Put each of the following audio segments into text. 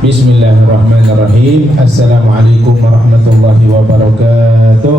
Bismillahirrahmanirrahim. Assalamualaikum warahmatullahi wabarakatuh.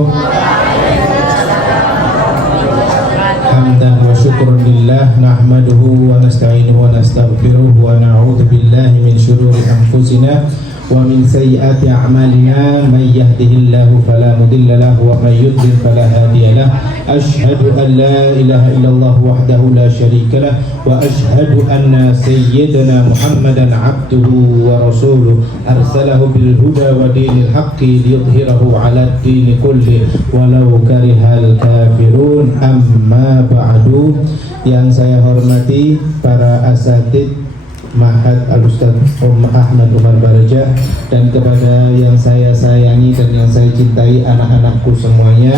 Hamdan wa syukran lillah, nahmaduhu wa nasta'inuhu wa nastaghfiruh wa na'udzu billahi min syururi anfusina wa min sayyiati a'malina. May yahdihillahu fala mudilla lahu wa may yudlil fala hadiya lahu. Asyhadu an la ilaha illallah wahdahu la syarika lah wa asyhadu anna sayyidana Muhammadan abduhu wa rasuluh arsalahu bil huda wa dinil haqqi liyudhhirahu 'ala ad-din kulli walau karihal kafirun. Amma ba'du. Yang saya hormati para asatidz Ma'had Al-Ustaz Ahmad Umar Baraja, dan kepada yang saya sayangi dan yang saya cintai anak-anakku semuanya,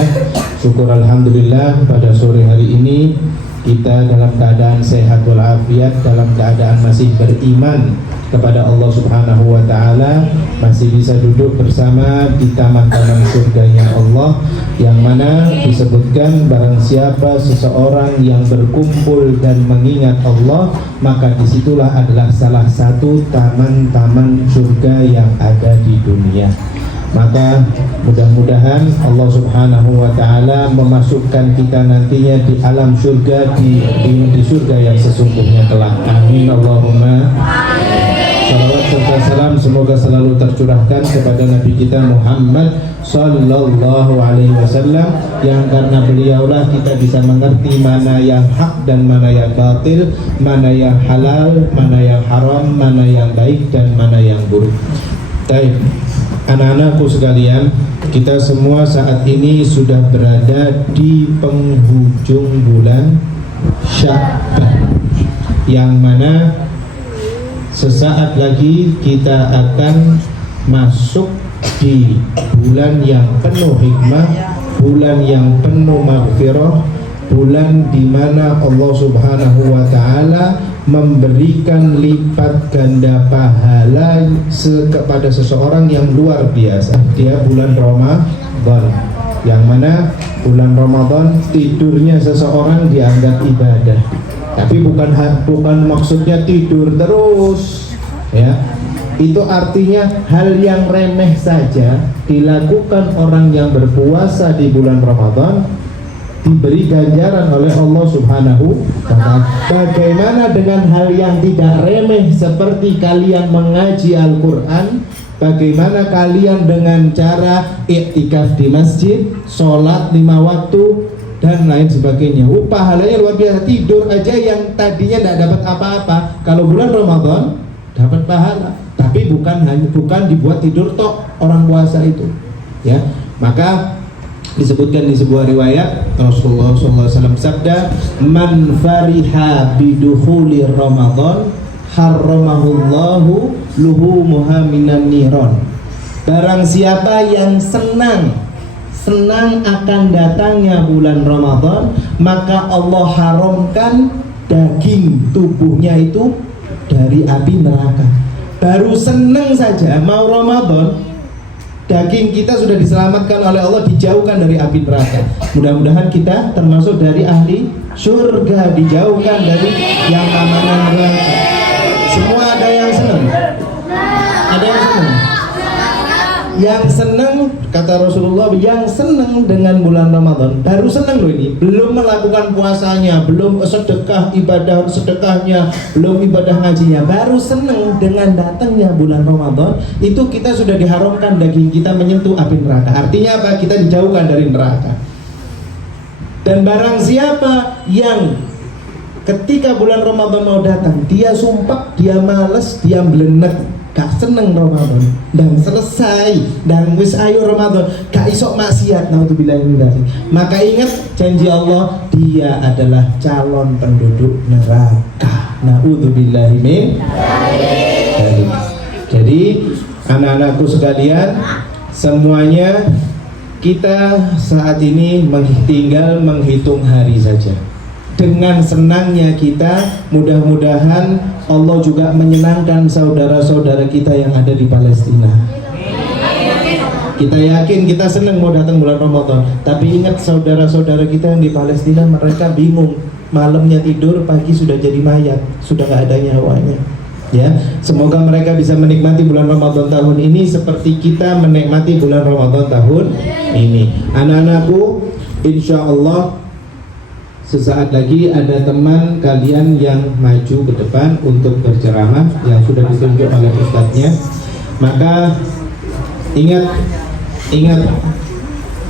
syukur alhamdulillah pada sore hari ini kita dalam keadaan sehat walafiat, dalam keadaan masih beriman kepada Allah Subhanahu wa Ta'ala, masih bisa duduk bersama di taman-taman surganya Allah, yang mana disebutkan barang siapa seseorang yang berkumpul dan mengingat Allah, maka disitulah adalah salah satu taman-taman surga yang ada di dunia. Maka mudah-mudahan Allah Subhanahu wa Ta'ala memasukkan kita nantinya di alam surga, di surga yang sesungguhnya kelak. Amin Allahumma. Salawat serta salam semoga selalu tercurahkan kepada Nabi kita Muhammad Sallallahu Alaihi Wasallam, yang karena beliaulah kita bisa mengerti mana yang hak dan mana yang batil, mana yang halal, mana yang haram, mana yang baik dan mana yang buruk. Baik, anak-anakku sekalian, kita semua saat ini sudah berada di penghujung bulan Sya'ban, yang mana sesaat lagi kita akan masuk di bulan yang penuh hikmah, bulan yang penuh maghfirah, bulan di mana Allah Subhanahu wa Ta'ala memberikan lipat ganda pahala kepada seseorang yang luar biasa. Dia bulan Ramadan, yang mana bulan Ramadan tidurnya seseorang dianggap ibadah. Tapi bukan maksudnya tidur terus, ya. Itu artinya hal yang remeh saja dilakukan orang yang berpuasa di bulan Ramadan diberi ganjaran oleh Allah Subhanahu wa Ta'ala. Bagaimana dengan hal yang tidak remeh seperti kalian mengaji Al-Quran? Bagaimana kalian dengan cara iktikaf di masjid, sholat 5 waktu dan lain sebagainya? Pahalanya luar biasa. Tidur aja yang tadinya tidak dapat apa-apa, kalau bulan Ramadan dapat pahala. Tapi bukan dibuat tidur tok orang puasa itu, ya. Maka disebutkan di sebuah riwayat Rasulullah SAW sabda, man fariha bidukhuli Ramadan harramahullahu luhumuha minan niron. Barang siapa yang senang akan datangnya bulan Ramadan, maka Allah haramkan daging tubuhnya itu dari api neraka. Baru senang saja mau Ramadan, daging kita sudah diselamatkan oleh Allah, dijauhkan dari api neraka. Mudah-mudahan kita termasuk dari ahli surga, dijauhkan dari yang namanya neraka. Semua ada yang senang? Ada yang senang? Yang senang, kata Rasulullah, yang senang dengan bulan Ramadan baru senang loh ini, belum melakukan puasanya, belum sedekah, ibadah sedekahnya, belum ibadah ngajinya, baru senang dengan datangnya bulan Ramadan. Itu kita sudah diharamkan daging kita menyentuh api neraka. Artinya apa? Kita dijauhkan dari neraka. Dan barang siapa yang ketika bulan Ramadan mau datang, dia sumpah, dia males, dia belenek, gak seneng Ramadan, dan selesai, dan wis ayo Ramadan, gak isok maksiat, naudzubillahi, maka ingat janji Allah, dia adalah calon penduduk neraka. Naudzubillahi min. Jadi anak-anakku sekalian, semuanya kita saat ini tinggal menghitung hari saja. Dengan senangnya kita, mudah-mudahan Allah juga menyenangkan saudara-saudara kita yang ada di Palestina. Kita yakin, kita senang mau datang bulan Ramadan, tapi ingat saudara-saudara kita yang di Palestina, mereka bingung, malamnya tidur, pagi sudah jadi mayat, sudah gak ada nyawanya. Ya, semoga mereka bisa menikmati bulan Ramadan tahun ini seperti kita menikmati bulan Ramadan tahun ini. Anak-anakku, insya Allah sesaat lagi ada teman kalian yang maju ke depan untuk berceramah yang sudah ditunjuk oleh ustadznya. Maka ingat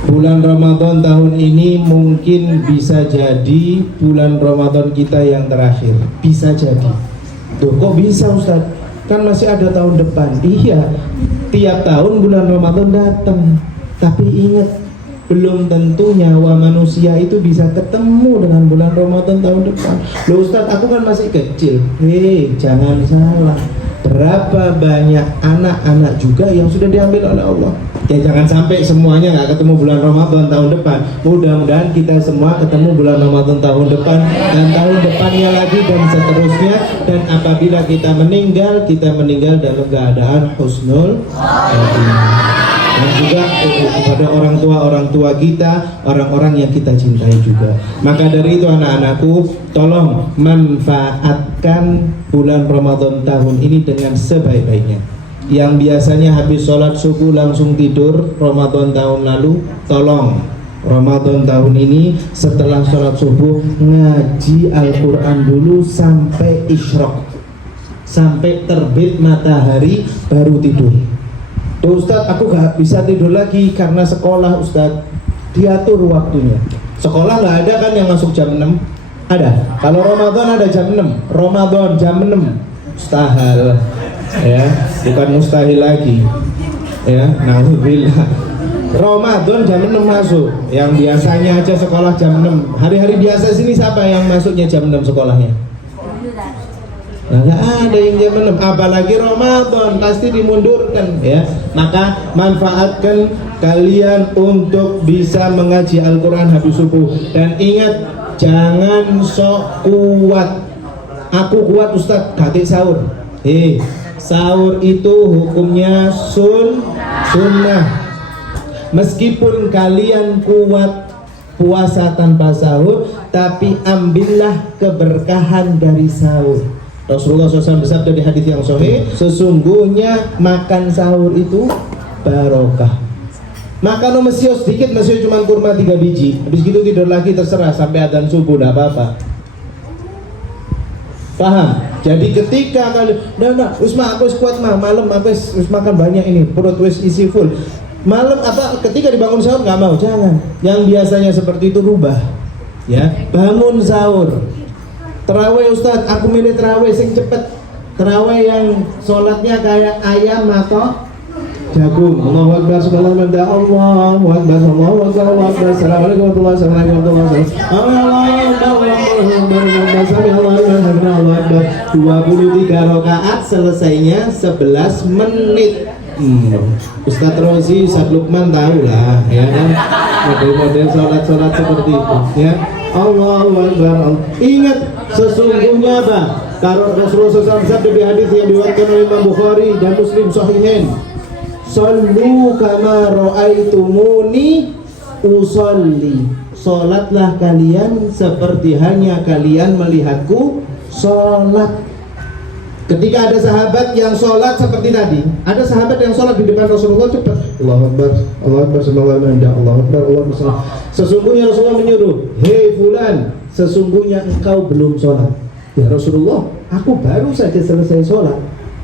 bulan Ramadan tahun ini mungkin bisa jadi bulan Ramadan kita yang terakhir. Bisa jadi. Tuh, kok bisa Ustaz? Kan masih ada tahun depan. Iya, tiap tahun bulan Ramadan datang. Tapi ingat, belum tentu nyawa manusia itu bisa ketemu dengan bulan Ramadan tahun depan. Loh Ustaz, aku kan masih kecil. Hei, jangan salah. Berapa banyak anak-anak juga yang sudah diambil oleh Allah. Ya jangan sampai semuanya nggak ketemu bulan Ramadan tahun depan. Mudah-mudahan kita semua ketemu bulan Ramadan tahun depan dan tahun depannya lagi dan seterusnya. Dan apabila kita meninggal dalam keadaan husnul khotimah. Dan juga kepada orang tua kita, orang-orang yang kita cintai juga. Maka dari itu anak-anakku, tolong manfaatkan bulan Ramadan tahun ini dengan sebaik-baiknya. Yang biasanya habis sholat subuh langsung tidur Ramadan tahun lalu, tolong Ramadan tahun ini setelah sholat subuh ngaji Al-Quran dulu sampai isyraq, sampai terbit matahari baru tidur. Tuh Ustadz, aku gak bisa tidur lagi karena sekolah Ustadz. Diatur waktunya. Sekolah gak ada kan yang masuk jam 6? Ada. Kalau Ramadan ada jam 6. Ramadan jam 6. Mustahil. Ya, bukan mustahil lagi. Ya, na'udzubillah. Ramadan jam 6 masuk. Yang biasanya aja sekolah jam 6. Hari-hari biasa sini siapa yang masuknya jam 6 sekolahnya? Nah, gak ada yang jam 6, apalagi Ramadan pasti dimundurkan ya. Maka manfaatkan kalian untuk bisa mengaji Al-Quran habis subuh. Dan ingat, jangan sok kuat. Aku kuat Ustadz, gatik sahur. Sahur itu hukumnya sunnah. Meskipun kalian kuat puasa tanpa sahur, tapi ambillah keberkahan dari sahur. Rasulullah SAW bersabda di hadis yang sahih, sesungguhnya makan sahur itu barokah. Makan mesio sedikit, mesio cuma kurma 3 biji. Habis gitu tidur lagi terserah sampai adzan subuh, tidak apa-apa. Paham? Jadi ketika kalian, Usma aku kuat mah, malam aku makan banyak ini, perut isi full. Malam ketika dibangun sahur nggak mau, jangan. Yang biasanya seperti itu rubah, ya. Bangun sahur. Terawih Ustadz, aku milih terawih sing cepet. Terawih yang sholatnya kayak ayam atau jagung. Allahu Akbar, Allahu Akbar, Allahu Akbar, Allahu Akbar, Allahu Akbar. Assalamualaikum warahmatullahi wabarakatuh. Allahu Akbar. 23 rakaat, selesainya 11 menit. Ustadz Rozi, Ustadz Lukman tahu lah, ya kan? Model-model sholat seperti itu, ya. Allahu Akbar. Ingat, sesungguhnya apa? Kalau Rasulullah SAW di hadis yang diriwayatkan oleh Imam Bukhari dan Muslim Sahihain, "Shallu kama ra'aitumuni usolli." Salatlah kalian seperti hanya kalian melihatku salat. Ketika ada sahabat yang sholat seperti tadi, ada sahabat yang sholat di depan Rasulullah cepat, Allahu Akbar, Allahu Akbar, sallallahu alaihi wasallam, Allahu Akbar, Allahu Akbar. Sesungguhnya Rasulullah menyuruh, hei fulan, sesungguhnya engkau belum sholat. Ya Rasulullah, aku baru saja selesai sholat.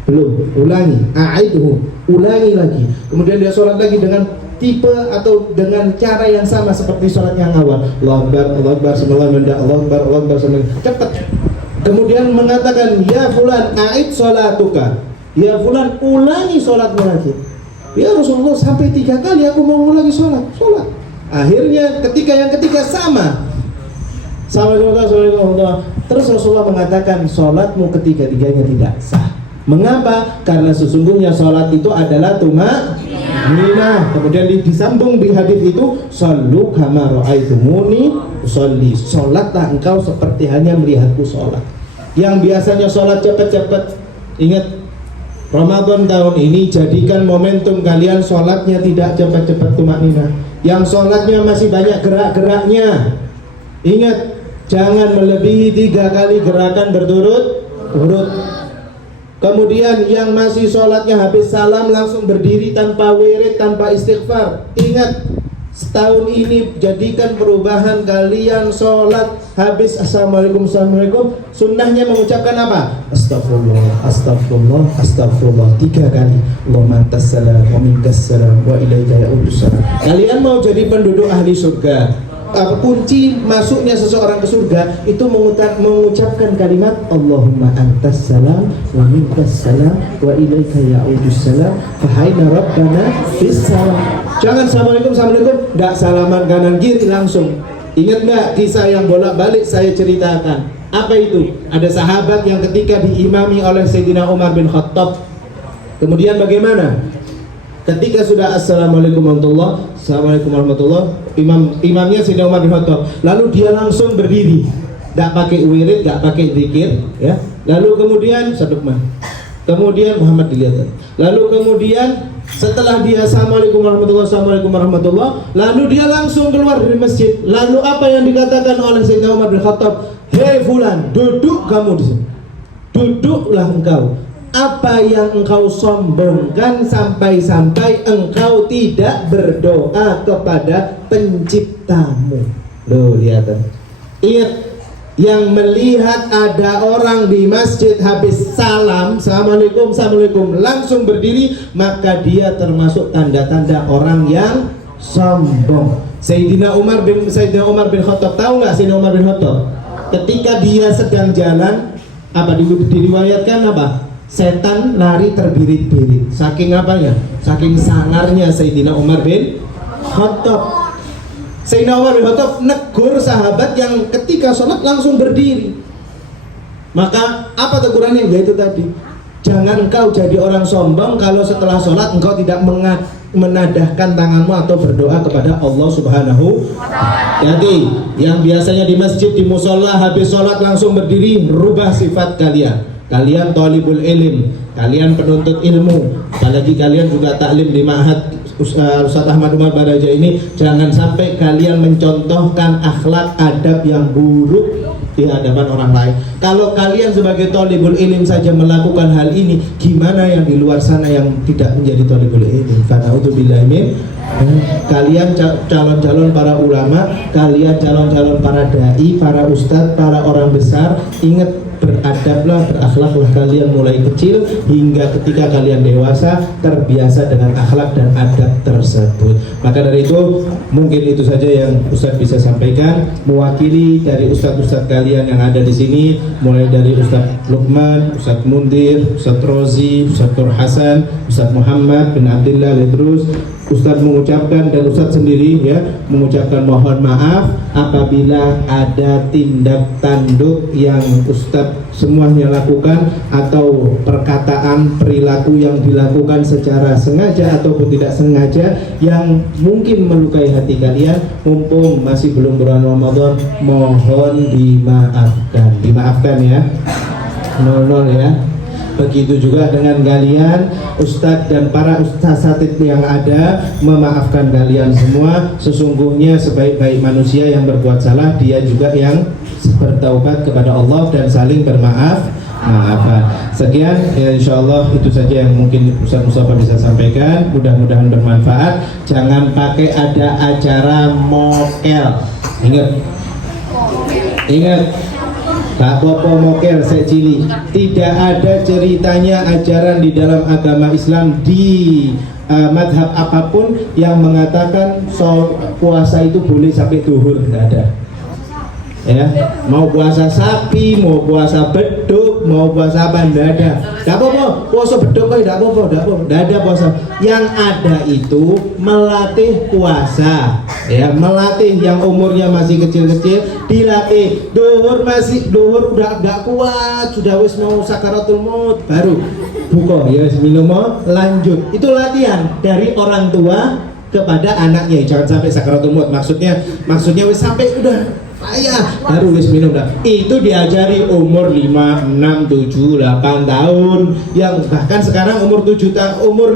Belum, ulangi, a'idhu, ulangi lagi. Kemudian dia sholat lagi dengan tipe atau dengan cara yang sama seperti sholat yang awal. Allahu Akbar, Allahu Akbar, sallallahu alaihi wasallam, Allahu Akbar, Allahu Akbar, cepat. Kemudian mengatakan, ya fulan a'id sholatuka, ya fulan ulangi sholatmu lagi. Ya Rasulullah, sampai 3 kali aku mau ulangi sholat. Akhirnya ketika yang ketiga sama. Terus Rasulullah mengatakan, sholatmu ketiga-tiganya tidak sah. Mengapa? Karena sesungguhnya sholat itu adalah tumaninah. Kemudian disambung di hadis itu, shallu kama ra'aitumuni usolli. Sholatlah engkau seperti hanya melihatku sholat. Yang biasanya sholat cepat-cepat, ingat, Ramadan tahun ini jadikan momentum kalian sholatnya tidak cepat-cepat tumaninah. Yang sholatnya masih banyak gerak-geraknya. Ingat, jangan melebihi 3 kali gerakan berturut-turut. Kemudian yang masih sholatnya habis salam langsung berdiri tanpa wirid, tanpa istighfar. Ingat, setahun ini jadikan perubahan kalian sholat habis assalamualaikum, assalamualaikum. Sunnahnya mengucapkan apa? Astagfirullah, astagfirullah, astagfirullah 3 kali. Allahumma antas salam wa minkas salam wa ilaika ya'udus salam. Kalian mau jadi penduduk ahli surga, kunci masuknya seseorang ke surga itu mengucapkan kalimat Allahumma antas salam wa minkas salam wa ilaika ya'udus salam fahaina rabbana bis salam. Jangan assalamualaikum, assalamualaikum, enggak salaman kanan kiri langsung. Ingat enggak kisah yang bolak-balik saya ceritakan? Apa itu? Ada sahabat yang ketika diimami oleh Sayyidina Umar bin Khattab, kemudian bagaimana? Ketika sudah assalamualaikum warahmatullah, assalamualaikum warahmatullah, imamnya Sayyidina Umar bin Khattab, lalu dia langsung berdiri, nggak pakai wirid, nggak pakai zikir, ya. Lalu kemudian kemudian Muhammad dilihat. Lalu kemudian setelah dia assalamualaikum warahmatullah, assalamualaikum warahmatullah, lalu dia langsung keluar dari masjid. Lalu apa yang dikatakan oleh Sayyidina Umar bin Khattab? Hei fulan, duduk kamu di sini. Duduklah engkau. Apa yang engkau sombongkan sampai-sampai engkau tidak berdoa kepada penciptamu? Loh, lihat. Ingat, yang melihat ada orang di masjid habis salam, assalamualaikum, assalamualaikum, langsung berdiri, maka dia termasuk tanda-tanda orang yang sombong. Sayyidina Umar bin Khattab, tahu nggak Sayyidina Umar bin Khattab? Ketika dia sedang jalan, apa diriwayatkan apa? Setan lari terbirit-birit. Saking apanya? Saking sangarnya Sayyidina Umar bin Khattab. Sayyidina Umar bin Khattab negur sahabat yang ketika sholat langsung berdiri. Maka apa tegurannya? Yaitu tadi, jangan engkau jadi orang sombong kalau setelah sholat engkau tidak menadahkan tanganmu atau berdoa kepada Allah Subhanahu wa ta'ala. Jadi yang biasanya di masjid, di musola habis sholat langsung berdiri, rubah sifat kalian. Kalian thalibul ilm, kalian penuntut ilmu, apalagi kalian juga taklim di Ma'had Ustaz Ahmad Umar Baraja ini, jangan sampai kalian mencontohkan akhlak adab yang buruk di hadapan orang lain. Kalau kalian sebagai thalibul ilm saja melakukan hal ini, gimana yang di luar sana yang tidak menjadi thalibul ilm? Fanaudzubillahi min. Kalian calon-calon para ulama, kalian calon-calon para dai, para ustadz, para orang besar, ingat, beradablah, berakhlaklah kalian mulai kecil hingga ketika kalian dewasa terbiasa dengan akhlak dan adab tersebut. Maka dari itu mungkin itu saja yang Ustadz bisa sampaikan mewakili dari ustadz-ustadz kalian yang ada di sini, mulai dari Ustadz Luqman, Ustadz Mundir, Ustadz Rozi, Ustadz Tur Hasan, Ustadz Muhammad bin Abdullah Ledrus. Ustadz mengucapkan dan Ustadz sendiri ya mengucapkan mohon maaf apabila ada tindak tanduk yang Ustadz semuanya lakukan atau perkataan perilaku yang dilakukan secara sengaja ataupun tidak sengaja yang mungkin melukai hati kalian. Mumpung masih belum bulan Ramadan, mohon dimaafkan ya, 00 ya. Begitu juga dengan kalian ustadz dan para ustadzatid yang ada, memaafkan kalian semua. Sesungguhnya sebaik-baik manusia yang berbuat salah, dia juga yang bertaubat kepada Allah dan saling bermaafan. Sekian ya, insyaallah itu saja yang mungkin Ustaz Mustafa bisa sampaikan. Mudah-mudahan bermanfaat. Jangan pakai ada acara mokel. Ingat tak popo mokel secili. Tidak ada ceritanya ajaran di dalam agama Islam di madhab apapun yang mengatakan puasa itu boleh sampai duhur, tidak ada. Ya, mau puasa sapi, mau puasa beduk, mau puasa apa, tidak ada. Tidak apa-apa, puasa beduk kok tidak apa-apa, tidak ada puasa. Yang ada itu melatih puasa, ya, melatih yang umurnya masih kecil-kecil, dilatih. Duhur udah nggak kuat, sudah wis mau sakaratul maut, baru buka, ya minum lanjut. Itu latihan dari orang tua kepada anaknya. Jangan sampai sakaratul maut, maksudnya wis sampai udah ayah baru wis minum dah. Itu diajari umur 5, 6, 7, 8 tahun. Yang bahkan sekarang umur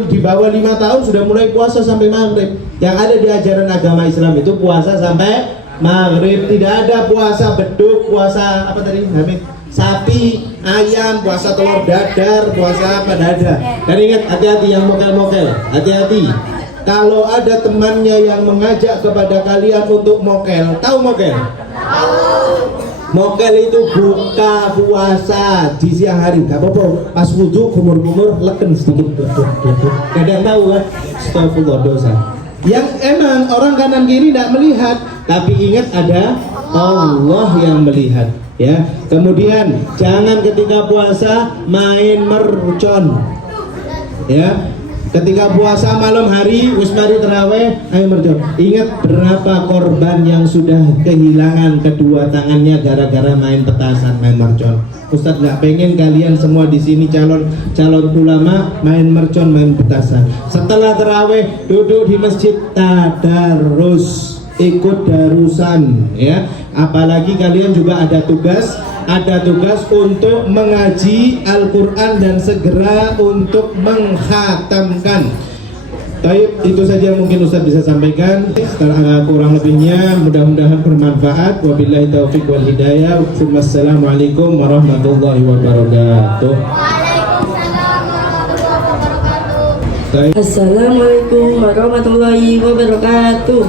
di bawah 5 tahun sudah mulai puasa sampai maghrib. Yang ada di ajaran agama Islam itu puasa sampai maghrib. Tidak ada puasa beduk, puasa apa tadi Hamid? sapi, ayam, puasa telur dadar, puasa apa dada. Dan ingat, hati-hati yang mokel-mokel, hati-hati. Kalau ada temannya yang mengajak kepada kalian untuk mokel, tahu mokel? Mokel itu buka puasa di siang hari, gak apa-apa. Pas wudhu kumur-kumur leken sedikit, kadang tahu kan? Astagfirullah, dosa. Yang emang orang kanan kiri tidak melihat, tapi ingat ada Allah yang melihat. Ya. Kemudian jangan ketika puasa main mercon. Ya. Ketika puasa malam hari, mari terawih, ayo mercon. Ingat berapa korban yang sudah kehilangan kedua tangannya gara-gara main petasan, main mercon. Ustadz nggak pengen kalian semua di sini calon ulama main mercon, main petasan. Setelah terawih duduk di masjid tadarus, ikut darusan, ya. Apalagi kalian juga ada tugas untuk mengaji Al-Quran dan segera untuk mengkhatamkan. Baik, itu saja yang mungkin Ustaz bisa sampaikan. Setelah kurang lebihnya mudah-mudahan bermanfaat. Wabillahi taufiq wal hidayah. Wassalamualaikum warahmatullahi wabarakatuh. Assalamualaikum warahmatullahi wabarakatuh.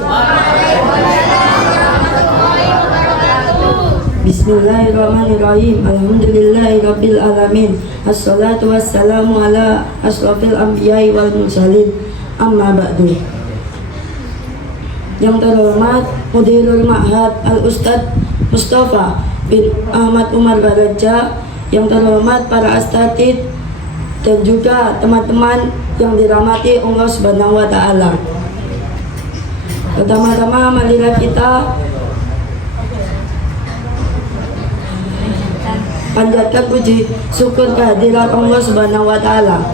Bismillahirrahmanirrahim. Alhamdulillahirabbil alamin. Assalatu wassalamu ala asrofil anbiya'i wal mursalin. Amma ba'du. Yang terhormat Mudirul Ma'had Al-Ustadz Mustafa bin Ahmad Umar Baraja, yang terhormat para asatidz dan juga teman-teman yang dirahmati Allah Subhanahu wa taala. Pertama-tama marilah kita panjatkan puji syukur kehadirat Allah Subhanahu wa taala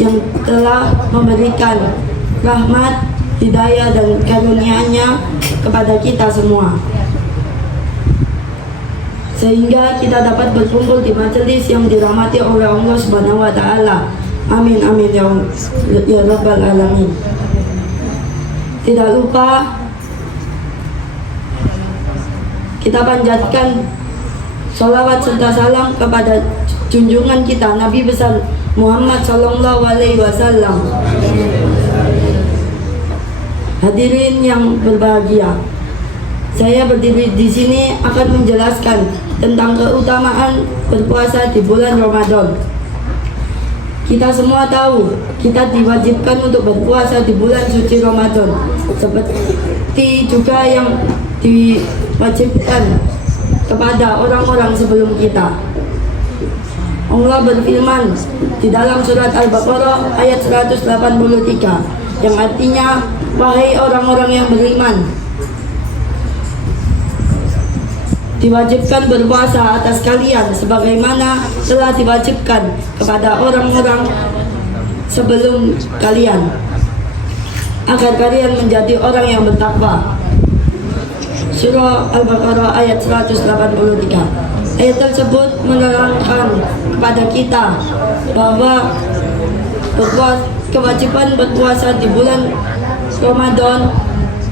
yang telah memberikan rahmat, hidayah dan karunia-Nya kepada kita semua, sehingga kita dapat berkumpul di majelis yang dirahmati oleh Allah Subhanahu wa taala. Amin amin ya rabbal alamin. Tidak lupa kita panjatkan sholawat serta salam kepada junjungan kita Nabi besar Muhammad Sallallahu Alaihi Wasallam. Hadirin yang berbahagia, saya berdiri di sini akan menjelaskan tentang keutamaan berpuasa di bulan Ramadan. Kita semua tahu kita diwajibkan untuk berpuasa di bulan suci Ramadan, seperti juga yang diwajibkan kepada orang-orang sebelum kita. Allah berfirman di dalam surat Al-Baqarah ayat 183 yang artinya, wahai orang-orang yang beriman, diwajibkan berpuasa atas kalian sebagaimana telah diwajibkan kepada orang-orang sebelum kalian, agar kalian menjadi orang yang bertakwa. Surah Al-Baqarah ayat 183. Ayat tersebut menerangkan kepada kita bahwa kewajiban berpuasa di bulan Ramadan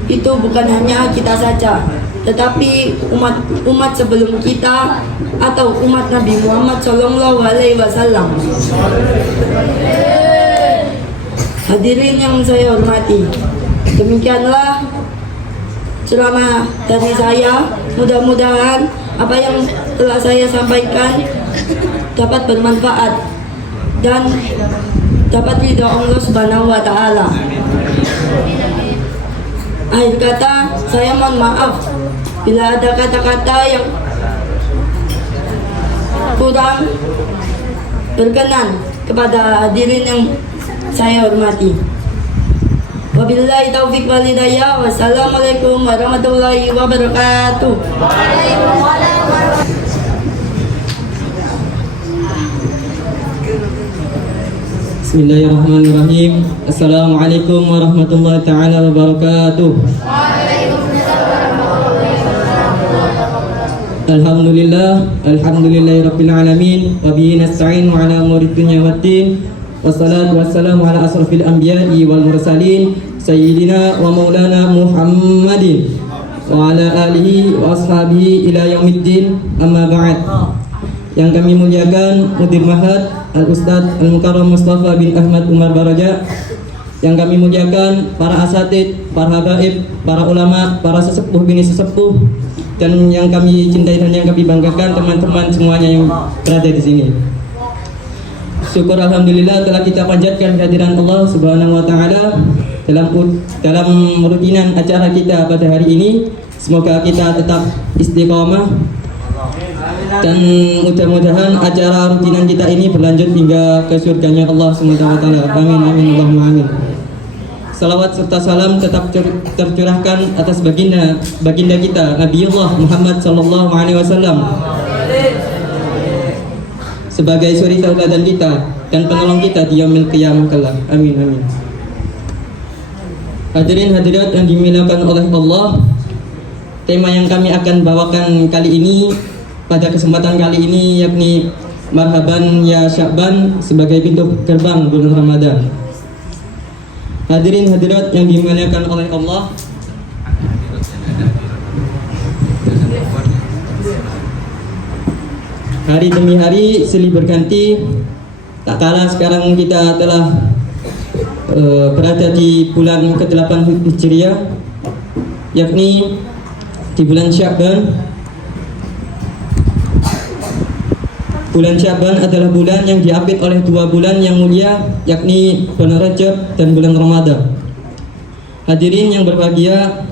itu bukan hanya kita saja, tetapi umat sebelum kita atau umat Nabi Muhammad Sallallahu Alaihi Wasallam. Hadirin yang saya hormati, demikianlah ceramah dari saya. Mudah-mudahan apa yang telah saya sampaikan dapat bermanfaat dan dapat ridha Allah Subhanahu wa taala. Akhir kata, saya mohon maaf bila ada kata-kata yang kurang berkenan kepada hadirin yang saya hormati. Wabillahi taufiq wal hidayah. Wassalamualaikum warahmatullahi wabarakatuh. Bismillahirrahmanirrahim. Assalamualaikum warahmatullahi taala wabarakatuh. Alhamdulillahirabbil alamin wa bihi nasta'in ala umuri dunya waddin. Wassalatu wassalamu ala asrofil anbiya'i wal mursalin sayyidina wa maulana Muhammadin wa ala alihi wa ashabihi ila yaumiddin, amma ba'd. Yang kami muliakan Mudir Ma'had Al-Ustadz Al-Mukarram Mustafa bin Ahmad Umar Baraja, yang kami muliakan para asatid, para habaib, para ulama, para sesepuh bini sesepuh, dan yang kami cintai dan yang kami banggakan teman-teman semuanya yang berada di sini. Syukur alhamdulillah telah kita panjatkan kehadiran Allah Subhanahu wa taala dalam rutinan acara kita pada hari ini. Semoga kita tetap istiqomah dan mudah-mudahan acara rutinan kita ini berlanjut hingga ke surganya Allah Subhanahu wa taala. Amin amin Allahumma amin. Salawat serta salam tetap tercurahkan atas baginda kita Nabiullah Muhammad sallallahu alaihi wasallam sebagai suri tauladan kita dan penolong kita di yaumil qiyamah kelak. Amin amin. Hadirin hadirat yang dimuliakan oleh Allah, tema yang kami akan bawakan kali ini pada kesempatan kali ini yakni Marhaban ya Sya'ban sebagai pintu gerbang bulan Ramadan. Hadirin hadirat yang dimuliakan oleh Allah, hari demi hari silih berganti, tak kalah sekarang kita telah berada di bulan ke-8 Hijriah, yakni di bulan Sya'ban. Bulan Sya'ban adalah bulan yang diapit oleh dua bulan yang mulia, yakni bulan Rajab dan bulan Ramadan. Hadirin yang berbahagia,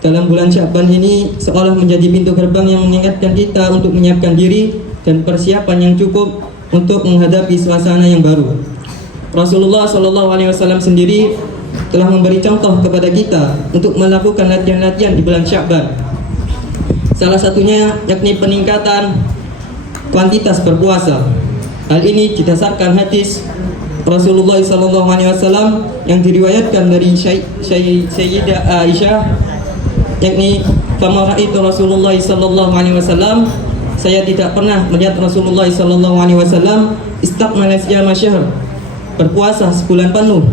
dalam bulan Sya'ban ini seolah menjadi pintu gerbang yang mengingatkan kita untuk menyiapkan diri dan persiapan yang cukup untuk menghadapi suasana yang baru. Rasulullah SAW sendiri telah memberi contoh kepada kita untuk melakukan latihan-latihan di bulan Sya'ban. Salah satunya yakni peningkatan kuantitas berpuasa. Hal ini didasarkan hadis Rasulullah SAW yang diriwayatkan dari Sayyidah Aisyah, yakni fama ra'aitu Rasulullah SAW, saya tidak pernah melihat Rasulullah SAW istakmala siyama syahr, berpuasa sebulan penuh,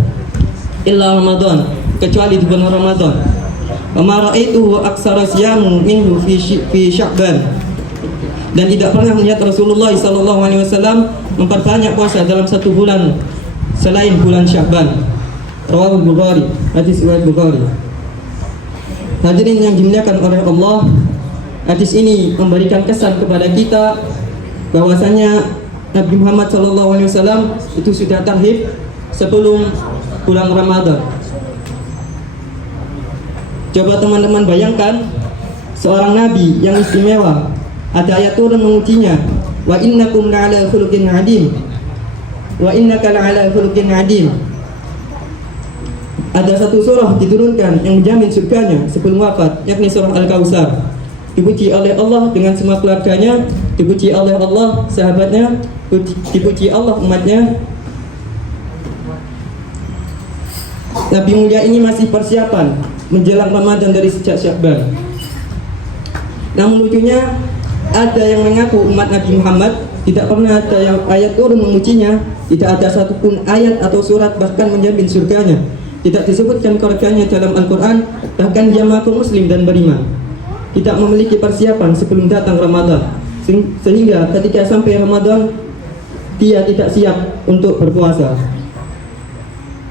illa Ramadan, kecuali di bulan Ramadan. Wa ma ra'aituhu aktsara siyamu minhu fi Sya'ban, dan tidak pernah melihat Rasulullah SAW memperbanyak puasa dalam satu bulan selain bulan Sya'ban. Rawahul Bukhari, hadis riwayat Bukhari. Hadirin yang dimuliakan oleh Allah, hadis ini memberikan kesan kepada kita bahwasanya Nabi Muhammad SAW itu sudah tarhib sebelum bulan Ramadan. Coba teman-teman bayangkan seorang nabi yang istimewa, ada ayat turun mengujinya, wa innakum la'ala khuluqin 'adim, wa innaka la'ala khuluqin 'adim. Ada satu surah diturunkan yang menjamin surganya sebelum wafat, yakni surah Al-Kautsar. Dipuji oleh Allah dengan semua keluarganya, dipuji oleh Allah sahabatnya, dipuji Allah umatnya. Nabi mulia ini masih persiapan menjelang Ramadan dari sejak Sya'ban. Namun lucunya, ada yang mengaku umat Nabi Muhammad tidak pernah ada yang ayat turun memujinya, tidak ada satupun ayat atau surat bahkan menjamin surganya. Tidak disebutkan keluarganya dalam Al-Quran, bahkan dia mengaku muslim dan beriman. Tidak memiliki persiapan sebelum datang Ramadan, sehingga ketika sampai Ramadan dia tidak siap untuk berpuasa.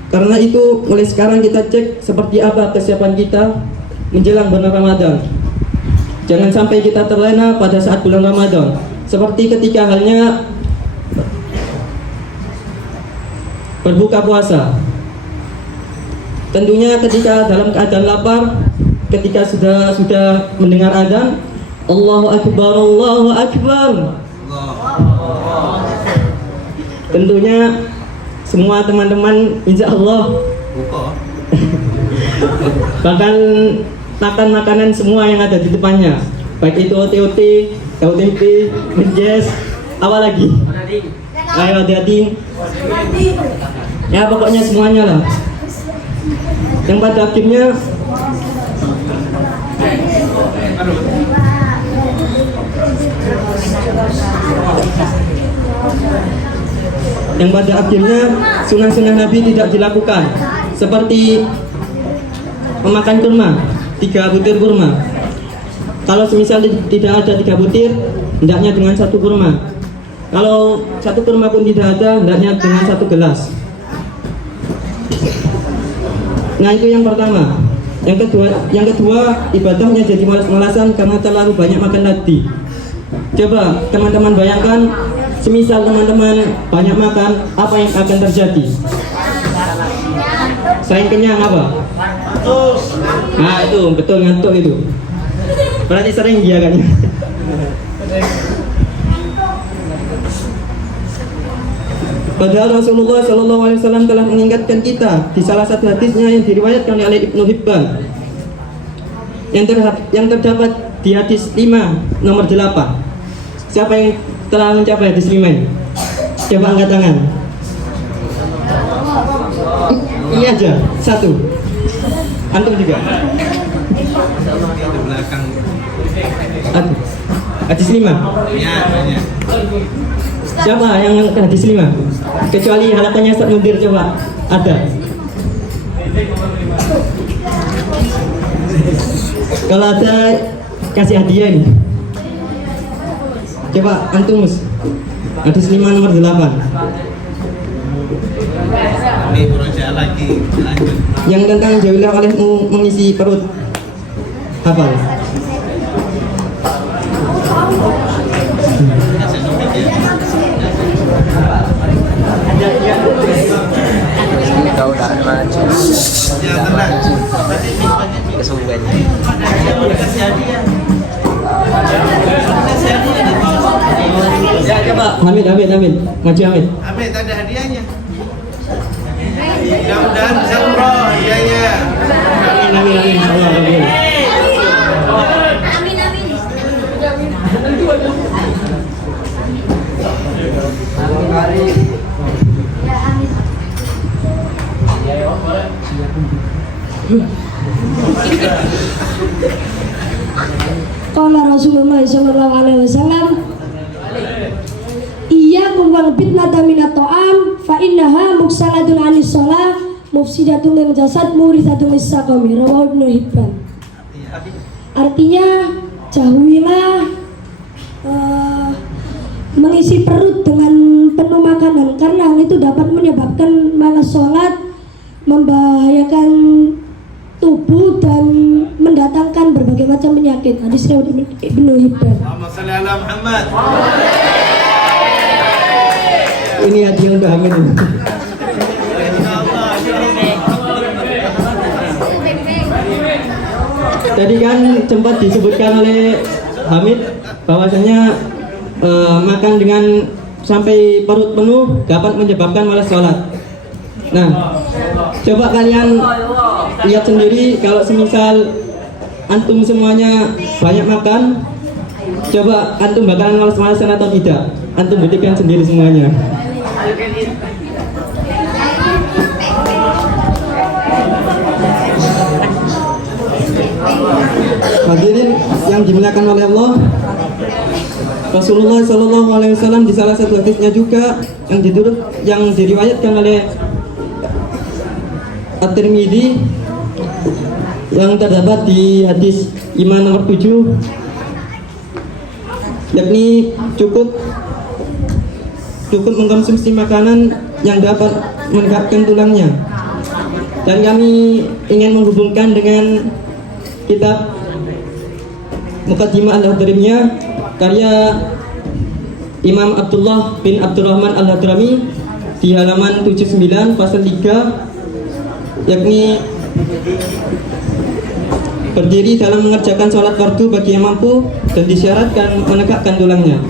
Karena itu mulai sekarang kita cek seperti apa kesiapan kita menjelang bulan Ramadan. Jangan sampai kita terlena pada saat bulan Ramadan, seperti ketika halnya berbuka puasa. Tentunya ketika dalam keadaan lapar, ketika sudah mendengar adzan, Allahu Akbar, Allahu Akbar. Tentunya semua teman-teman insya Allah bahkan makan makanan semua yang ada di depannya, baik itu OT-OT, tahu tempe, menjes, apa lagi? Ayo hati-hati. Ya pokoknya semuanya lah. Yang pada akhirnya sunnah-sunnah Nabi tidak dilakukan, seperti memakan kurma. 3 butir kurma. Kalau semisal tidak ada 3 butir, hendaknya dengan 1 kurma. Kalau 1 kurma pun tidak ada, hendaknya dengan 1 gelas. Nah, itu yang pertama. Yang kedua, ibadahnya jadi malas-malasan karena terlalu banyak makan tadi. Coba teman-teman bayangkan, semisal teman-teman banyak makan, apa yang akan terjadi? Selain kenyang apa? Nah, itu betul, ngantuk itu. Berarti sering dia kan. Padahal Rasulullah SAW telah mengingatkan kita di salah satu hadisnya yang diriwayatkan oleh Ibnu Hibban, yang terdapat di hadis 5 nomor 8. Siapa yang telah mencapai hadis 5 ini? Coba angkat tangan. Iya aja, 1. Antum juga. Hadis 5. Siapa yang hadis 5? Kecuali halapannya Ustaz Mudir, coba. Ada. Kalau ada, kasih hadiah ini. Coba antum mus. Hadis 5 nomor 8. Ini berusaha lagi. Yang tentang jauhilah olehmu mengisi perut. Hafal. Kau dah maju. Ya, tenang. Kesuwen. Ya, coba. Hamid. Maju Hamid. Hamid, ada hadiahnya. Mudah-mudahan bisa umroh. Iya. Amin. Allah, amin. Qala Rasulullah sallallahu alaihi wasallam, iyyakum wal fitnata minat ta'am fa innaha muksalatun 'anis shalah mufsidatun lil jasad murisatun lis saqami. Rawahu Ibnu Hibban. Artinya, jauhilah mengisi perut dengan penuh makanan, karena hal itu dapat menyebabkan malas sholat, membahayakan tubuh dan mendatangkan berbagai macam penyakit. Hadis riwayat Ibnu Hibban. Allahumma shalli ala Muhammad. Ini hadiah untuk Hamid. Tadi kan sempat disebutkan oleh Hamid bahwasanya makan dengan sampai perut penuh dapat menyebabkan malas sholat. Nah, coba kalian lihat sendiri, kalau semisal antum semuanya banyak makan, coba antum bakalan malas-malasan atau tidak? Antum buktikan sendiri semuanya. Hadirin yang dimuliakan oleh Allah, Rasulullah SAW di salah satu hadisnya juga yang diriwayatkan oleh At-Tirmidzi, yang terdapat di hadis 5 nomor 7, yakni cukup mengkonsumsi makanan yang dapat menegakkan tulangnya. Dan kami ingin menghubungkan dengan kitab Muqaddimah Al-Hadrimiyah karya Imam Abdullah bin Abdurrahman Al-Hadrami di halaman 79 pasal 3, yakni berdiri dalam mengerjakan sholat fardu bagi yang mampu dan disyaratkan menegakkan tulangnya.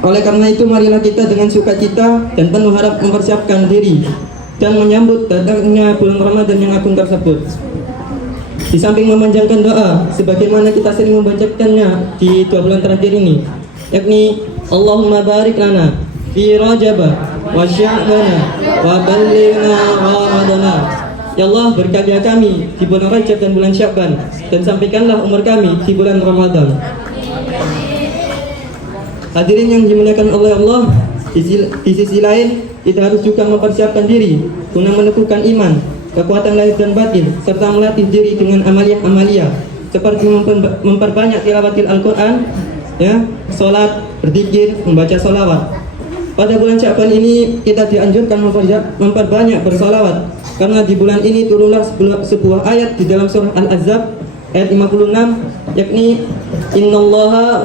Oleh karena itu, marilah kita dengan sukacita dan penuh harap mempersiapkan diri dan menyambut datangnya bulan Ramadan yang agung tersebut. Di samping memanjangkan doa, sebagaimana kita sering membacakannya di 2 bulan terakhir ini, yakni Allahumma barik lana fi Rajabah wa Sya'bana wa ballighna Ramadana. Ya Allah, berkahilah kami di bulan Rajab dan bulan Sya'ban, dan sampaikanlah umur kami di bulan Ramadan. Hadirin yang dimuliakan oleh Allah, di sisi lain kita harus juga mempersiapkan diri guna meneguhkan iman kekuatan lahir dan batin, serta melatih diri dengan amalia-amalia seperti memperbanyak tilawatil Al-Quran, ya, sholat, berzikir, membaca sholawat. Pada bulan Sya'ban ini kita dianjurkan memperbanyak bersolawat, karena di bulan ini turunlah sebuah ayat di dalam surah Al-Ahzab ayat 56, yakni Innallaha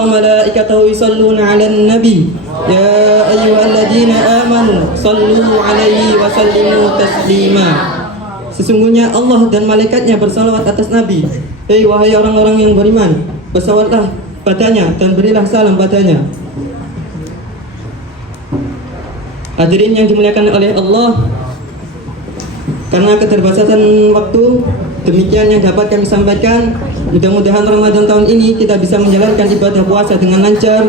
wa malaikatahu yusalluna 'alan nabi ya ayyuhalladzina amanu sallu 'alaihi wa sallimu taslima. Sesungguhnya Allah dan malaikatnya bersalawat atas Nabi. Hei wahai orang-orang yang beriman, bersalawatlah padanya dan berilah salam padanya. Hadirin yang dimuliakan oleh Allah, karena keterbatasan waktu, demikian yang dapat kami sampaikan. Mudah-mudahan Ramadan tahun ini kita bisa menjalankan ibadah puasa dengan lancar.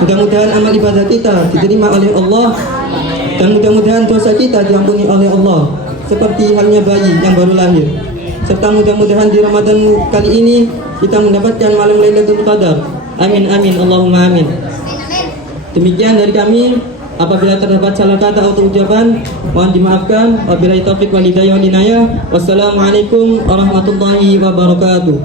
Mudah-mudahan amal ibadah kita diterima oleh Allah, dan mudah-mudahan dosa kita diampuni oleh Allah, seperti halnya bayi yang baru lahir. Serta mudah-mudahan di Ramadan kali ini kita mendapatkan malam Lailatul Qadar. Amin amin Allahumma amin. Demikian dari kami. Apabila terdapat salah kata atau ucapan, mohon dimaafkan. Wabillahi taufiq wal hidayah wal inayah. Wassalamualaikum warahmatullahi wabarakatuh.